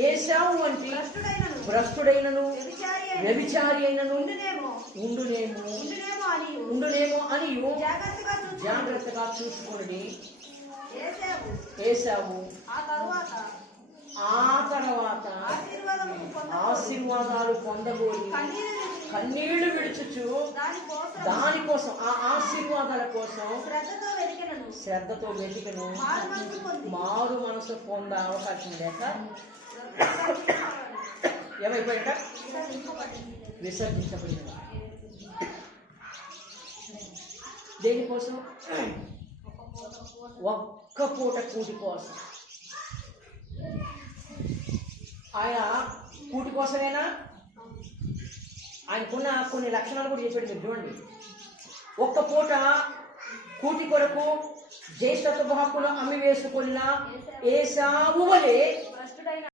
ఏశావు వంటి భ్రష్టుడైనను వ్యభిచారి అయినను ఉండునేమో అని జాగ్రత్తగా చూసుకుని ఏశావు ఆ తర్వాత ఆశీర్వాదాలు పొందబోయి కన్నీళ్లు విడుచుచు దానికోసం ఆ ఆశీర్వాదాల కోసం శ్రద్ధతో వెతికను. మారు మనసు పొందే అవకాశం లేక ఏమైపోయాట? విసర్జించబడిన. దేనికోసం? ఒక్క పూట కూటి కోసం. ఆయన కూటి కోసమేనా? ఆయనకున్న కొన్ని లక్షణాలు కూడా చెప్పాడు. మీరు చూడండి, ఒక్క పూట కూటి కొరకు జ్యేష్ఠత్వ హక్కును అమ్మి వేసుకున్న ఏశావు వలె